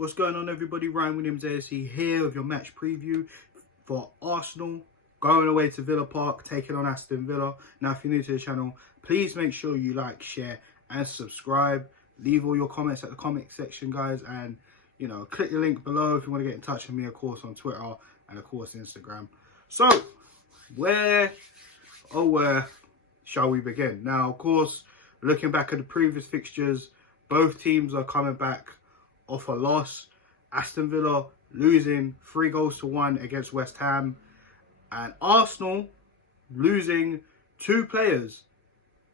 What's going on, everybody? Ryan Williams ASC here with your match preview for Arsenal going away to Villa Park, taking on Aston Villa. Now, if you're new to the channel, please make sure you like, share, and subscribe. Leave all your comments at the comment section, guys, and click the link below if you want to get in touch with me, of course, on Twitter and of course Instagram. So, where shall we begin? Now, of course, looking back at the previous fixtures, both teams are coming back off a loss. Aston Villa losing 3-1 against West Ham, and Arsenal losing 2 players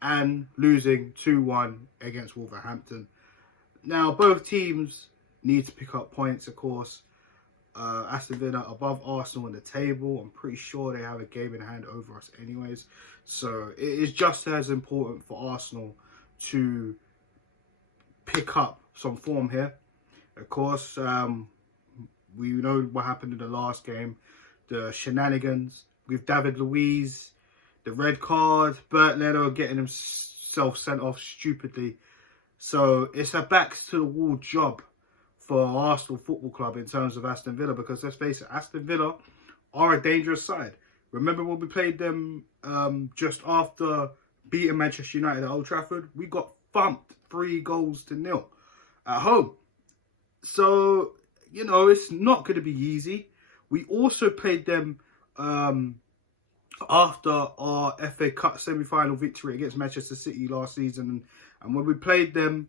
and losing 2-1 against Wolverhampton. Now, both teams need to pick up points, of course. Aston Villa above Arsenal on the table. I'm pretty sure they have a game in hand over us anyways. So it is just as important for Arsenal to pick up some form here. Of course, we know what happened in the last game. The shenanigans with David Luiz, the red card, Bert Leno getting himself sent off stupidly. So it's a backs-to-the-wall job for Arsenal Football Club in terms of Aston Villa, because let's face it, Aston Villa are a dangerous side. Remember when we played them just after beating Manchester United at Old Trafford? We got thumped 3-0 at home. So, it's not going to be easy. We also played them after our FA Cup semi-final victory against Manchester City last season. And when we played them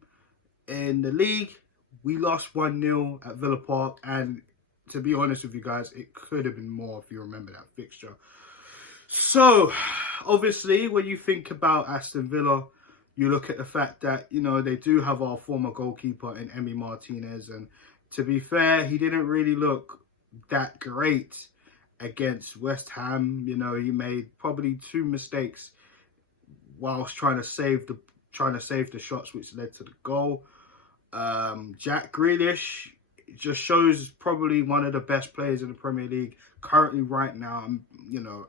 in the league, we lost 1-0 at Villa Park. And to be honest with you guys, it could have been more if you remember that fixture. So, obviously, when you think about Aston Villa, you look at the fact that, they do have our former goalkeeper in Emi Martinez. And to be fair, he didn't really look that great against West Ham. He made probably 2 mistakes whilst trying to save the shots which led to the goal. Jack Grealish just shows probably one of the best players in the Premier League currently right now.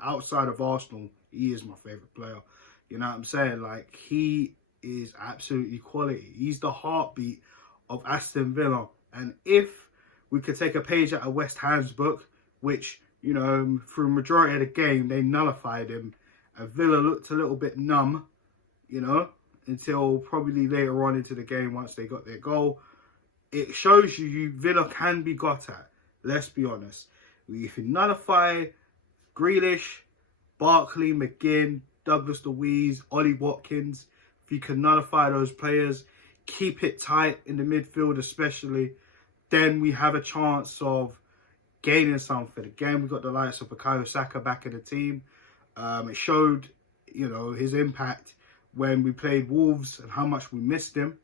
Outside of Arsenal, he is my favourite player. You know what I'm saying? Like, he is absolutely quality. He's the heartbeat of Aston Villa. And if we could take a page out of West Ham's book, which, through majority of the game, they nullified him, and Villa looked a little bit numb, until probably later on into the game once they got their goal. It shows you Villa can be got at. Let's be honest. If you nullify Grealish, Barkley, McGinn, Douglas Luiz, Ollie Watkins, if you can nullify those players, keep it tight in the midfield especially, then we have a chance of gaining something. Again, we got the likes of Bukayo Saka back in the team. It showed, his impact when we played Wolves and how much we missed him.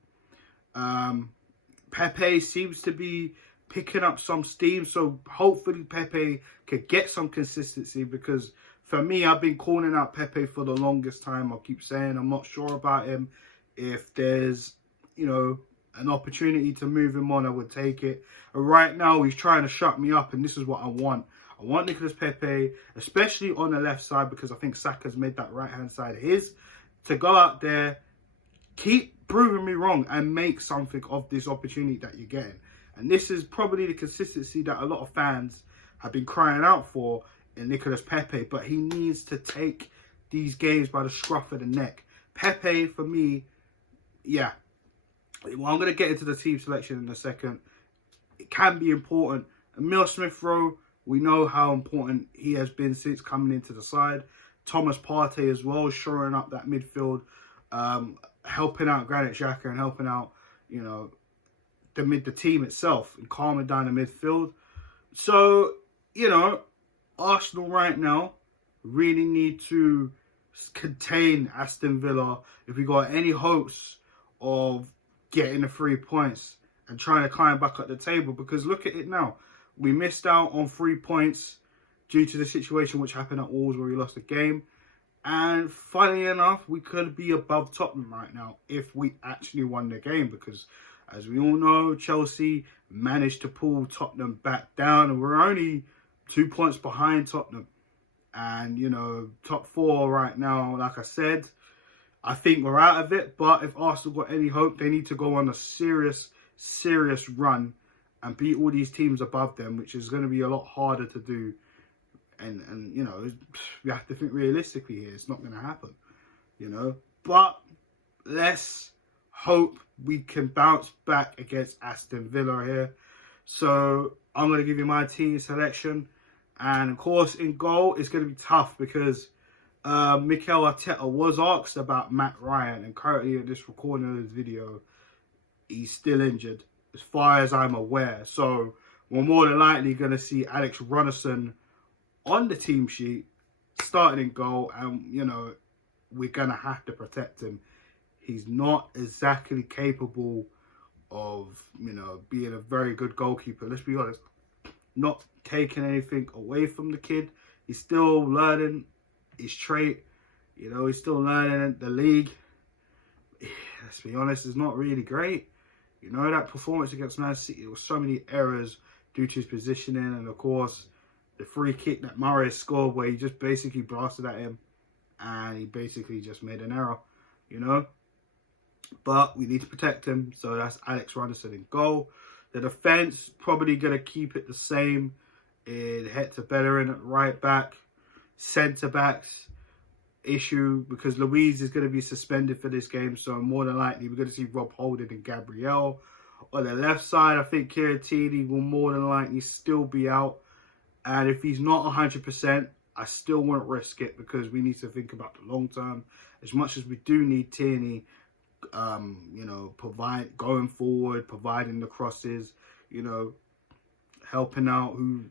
Pepe seems to be picking up some steam, so hopefully Pepe could get some consistency, because for me, I've been calling out Pepe for the longest time. I keep saying I'm not sure about him. If there's, an opportunity to move him on, I would take it. And right now, he's trying to shut me up, and this is what I want. I want Nicolas Pepe, especially on the left side, because I think Saka's made that right-hand side his, to go out there, keep proving me wrong, and make something of this opportunity that you're getting. And this is probably the consistency that a lot of fans have been crying out for in Nicolas Pepe, but he needs to take these games by the scruff of the neck. Pepe, for me, yeah. Well, I'm going to get into the team selection in a second. It can be important. Emile Smith-Rowe, we know how important he has been since coming into the side. Thomas Partey as well, shoring up that midfield, helping out Granit Xhaka and helping out, the team itself and calming down the midfield. So, Arsenal right now really need to contain Aston Villa if we got any hopes of getting the 3 points and trying to climb back up the table. Because look at it now. We missed out on 3 points due to the situation which happened at Wolves where we lost the game. And funnily enough, we could be above Tottenham right now if we actually won the game, because as we all know, Chelsea managed to pull Tottenham back down, and we're only 2 points behind Tottenham. And, top 4 right now, like I said, I think we're out of it. But if Arsenal got any hope, they need to go on a serious run and beat all these teams above them, which is going to be a lot harder to do. And you know, we have to think realistically here. It's not going to happen, you know. But let's hope we can bounce back against Aston Villa here. So I'm going to give you my team selection. And of course, in goal, it's going to be tough because Mikel Arteta was asked about Matt Ryan. And currently at this recording of this video, he's still injured, as far as I'm aware. So we're more than likely going to see Alex Runnison on the team sheet, starting in goal. And, you know, we're going to have to protect him. He's not exactly capable of, you know, being a very good goalkeeper. Let's be honest. Not taking anything away from the kid. He's still learning his trait. You know, he's still learning the league. Let's be honest, it's not really great. You know, that performance against Man City, there was so many errors due to his positioning. And, of course, the free kick that Murray scored where he just basically blasted at him. And he basically just made an error, you know. But we need to protect him. So that's Alex Runnison in goal. The defence, probably going to keep it the same. Hector Bellerin at right back. Centre-backs issue because Luiz is going to be suspended for this game. So more than likely, we're going to see Rob Holding and Gabriel. On the left side, I think Chiellini will more than likely still be out. And if he's not 100%, I still won't risk it because we need to think about the long term. As much as we do need Tierney, you know, going forward, providing the crosses, you know, helping out. Who,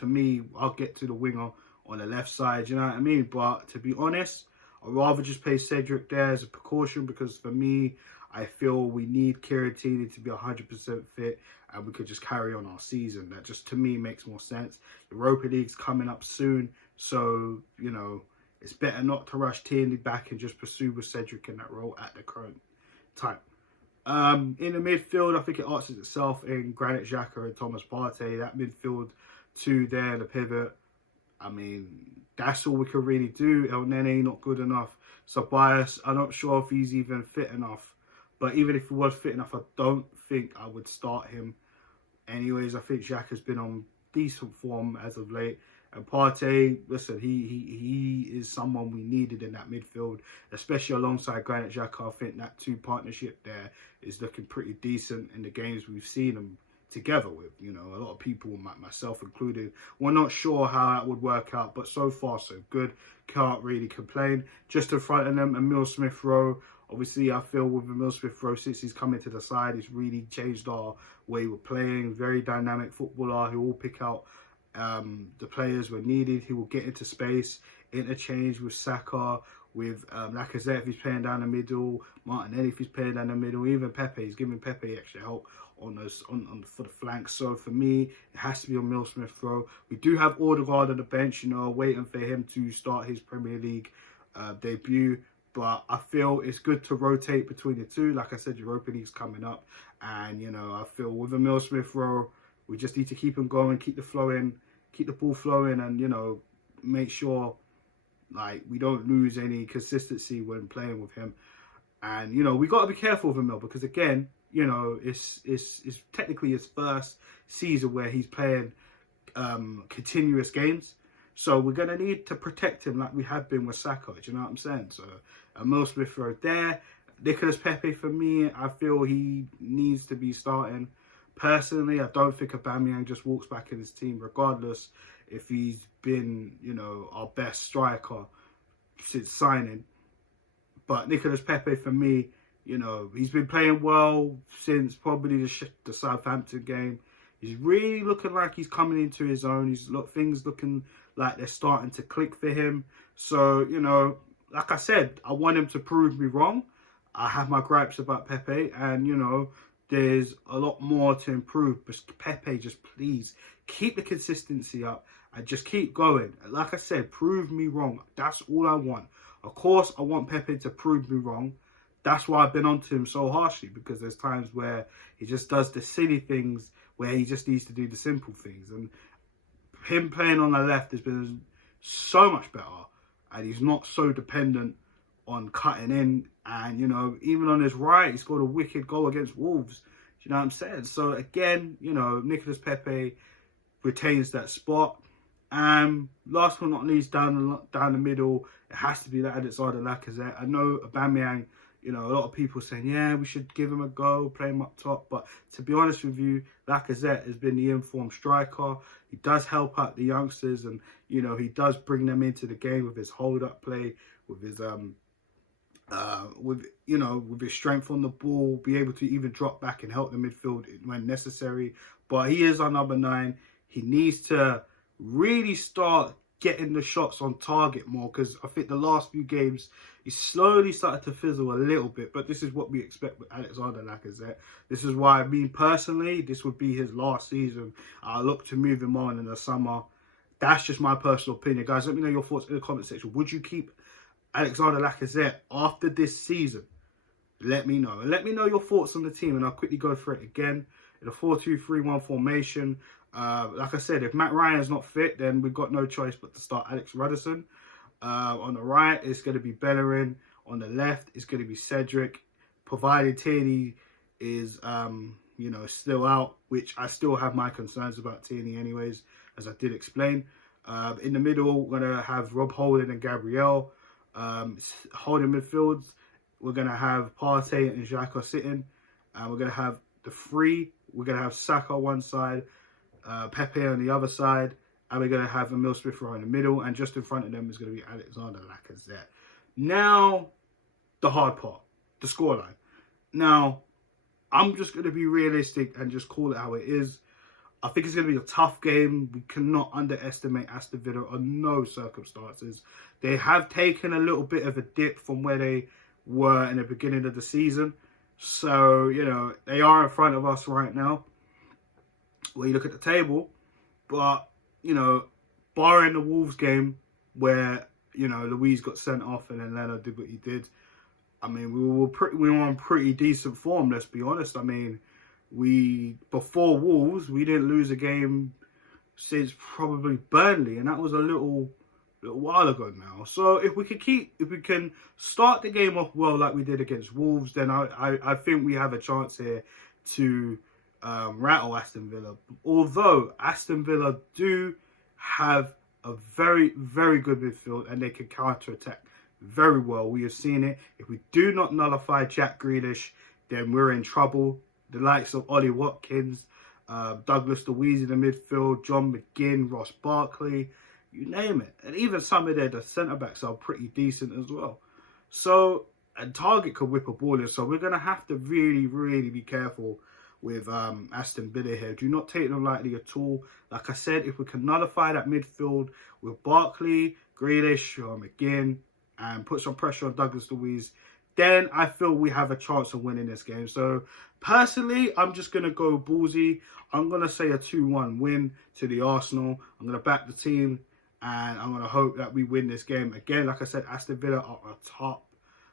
to me, I'll get to the winger on the left side. You know what I mean? But to be honest, I'd rather just play Cedric there as a precaution because for me, I feel we need Chiellini to be 100% fit and we could just carry on our season. That just, to me, makes more sense. Europa League's coming up soon. So, you know, it's better not to rush Tierney back and just pursue with Cedric in that role at the current time. In the midfield, I think it answers itself in Granit Xhaka and Thomas Partey. That midfield two there, the pivot. I mean, that's all we can really do. El Nene not good enough. Ceballos, I'm not sure if he's even fit enough. But even if he was fit enough, I don't think I would start him. Anyways, I think Xhaka's been on decent form as of late. And Partey, listen, he is someone we needed in that midfield, especially alongside Granit Xhaka. I think that two partnership there is looking pretty decent in the games we've seen them together with. You know, a lot of people, myself included, we're not sure how that would work out, but so far so good. Can't really complain. Just in front of them, Emile Smith-Rowe. Obviously, I feel with Emile Smith-Rowe, since he's come into the side, it's really changed our way we're playing. Very dynamic footballer who will pick out the players when needed. He will get into space, interchange with Saka, with Lacazette if he's playing down the middle, Martinelli if he's playing down the middle, even Pepe. He's giving Pepe extra help on those for the flanks. So for me, it has to be on Emile Smith-Rowe. We do have Odegaard on the bench, you know, waiting for him to start his Premier League debut. But I feel it's good to rotate between the two. Like I said, Europa League's coming up. And, you know, I feel with Emile Smith-Rowe, we just need to keep him going, keep the ball flowing, and, you know, make sure, like, we don't lose any consistency when playing with him. And, you know, we got to be careful with Emile because, again, you know, it's technically his first season where he's playing continuous games. So we're going to need to protect him like we have been with Saka. Do you know what I'm saying? So Emile Smith-Rowe there. Nicolas Pepe, for me, I feel he needs to be starting. Personally, I don't think Aubameyang just walks back in his team, regardless if he's been, you know, our best striker since signing. But Nicolas Pepe, for me, you know, he's been playing well since probably the Southampton game. He's really looking like he's coming into his own. Things looking like they're starting to click for him. So, you know, like I said, I want him to prove me wrong. I have my gripes about Pepe, and, you know, there's a lot more to improve. But Pepe, just please keep the consistency up and just keep going. Like I said, prove me wrong. That's all I want. Of course, I want Pepe to prove me wrong. That's why I've been onto him so harshly, because there's times where he just does the silly things where he just needs to do the simple things. And him playing on the left has been so much better, and he's not so dependent on cutting in. And, you know, even on his right, he scored a wicked goal against Wolves. you know what I'm saying? So again, you know, Nicolas Pepe retains that spot. And last but not least, down the middle, it has to be that Alexander Lacazette. I know Aubameyang, you know, a lot of people saying, yeah, we should give him a go, play him up top. But to be honest with you, Lacazette has been the informed striker. He does help out the youngsters, and, you know, he does bring them into the game with his hold-up play, with his with his strength on the ball, be able to even drop back and help the midfield when necessary. But he is our number 9. He needs to really start getting the shots on target more, because I think the last few games he slowly started to fizzle a little bit. But this is what we expect with Alexander Lacazette. This is why, I mean, personally, this would be his last season. I look to move him on in the summer. That's just my personal opinion, guys. Let me know your thoughts in the comment section. Would you keep Alexander Lacazette after this season? Let me know. And let me know your thoughts on the team, and I'll quickly go through it again. In a 4-2-3-1 formation, like I said, if Matt Ryan's not fit, then we've got no choice but to start Alex Ruderson. On the right, it's going to be Bellerin. On the left, it's going to be Cedric. Provided Tierney is, you know, still out, which I still have my concerns about Tierney anyways, as I did explain. In the middle, we're going to have Rob Holding and Gabriel. Holding midfields, we're going to have Partey and Xhaka sitting. We're going to have the 3. We're going to have Saka on one side, Pepe on the other side, and we're going to have Emil Smith-Rowe in the middle, and just in front of them is going to be Alexander Lacazette. Now, the hard part, the scoreline. Now, I'm just going to be realistic and just call it how it is. I think it's going to be a tough game. We cannot underestimate Aston Villa on no circumstances. They have taken a little bit of a dip from where they were in the beginning of the season. So, you know, they are in front of us right now when you look at the table. But, you know, barring the Wolves game where, you know, Luiz got sent off and then Leno did what he did, I mean, we were on pretty decent form, let's be honest. I mean, before Wolves, we didn't lose a game since probably Burnley, and that was a little while ago now. So if we can start the game off well like we did against Wolves, then I think we have a chance here to rattle Aston Villa. Although Aston Villa do have a very, very good midfield, and they can counter-attack very well. We have seen it. If we do not nullify Jack Grealish, then we're in trouble. The likes of Ollie Watkins, Douglas Luiz in the midfield, John McGinn, Ross Barkley, you name it. And even some of the centre-backs are pretty decent as well. So, and Target could whip a ball in. So we're going to have to really, really be careful with Aston Villa here. Do not take them lightly at all. Like I said, if we can nullify that midfield with Barkley, Grealish, or McGinn, and put some pressure on Douglas Luiz, then I feel we have a chance of winning this game. So, personally, I'm just going to go ballsy. I'm going to say a 2-1 win to the Arsenal. I'm going to back the team, and I'm going to hope that we win this game. Again, like I said, Aston Villa are a top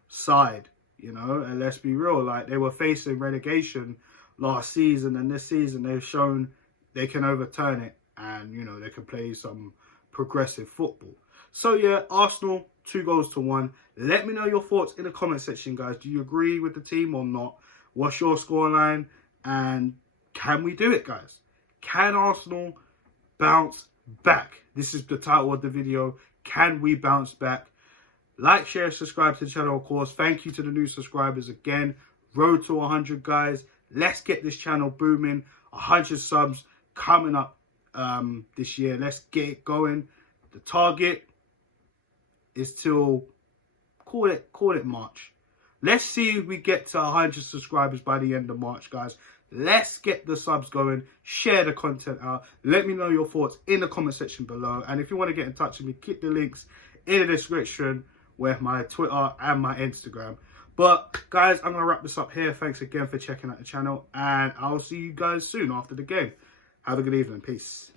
side, you know, and let's be real. Like, they were facing relegation last season, and this season they've shown they can overturn it, and, you know, they can play some progressive football. So, yeah, Arsenal, 2-1. Let me know your thoughts in the comment section, guys. Do you agree with the team or not? What's your scoreline? And can we do it, guys? Can Arsenal bounce back? This is the title of the video. Can we bounce back? Like, share, subscribe to the channel, of course. Thank you to the new subscribers again. Road to 100, guys. Let's get this channel booming. 100 subs coming up this year. Let's get it going. The target is till, call it March. Let's see if we get to 100 subscribers by the end of March, guys. Let's get the subs going. Share the content out. Let me know your thoughts in the comment section below. And if you want to get in touch with me, click the links in the description with my Twitter and my Instagram. But, guys, I'm going to wrap this up here. Thanks again for checking out the channel. And I'll see you guys soon after the game. Have a good evening. Peace.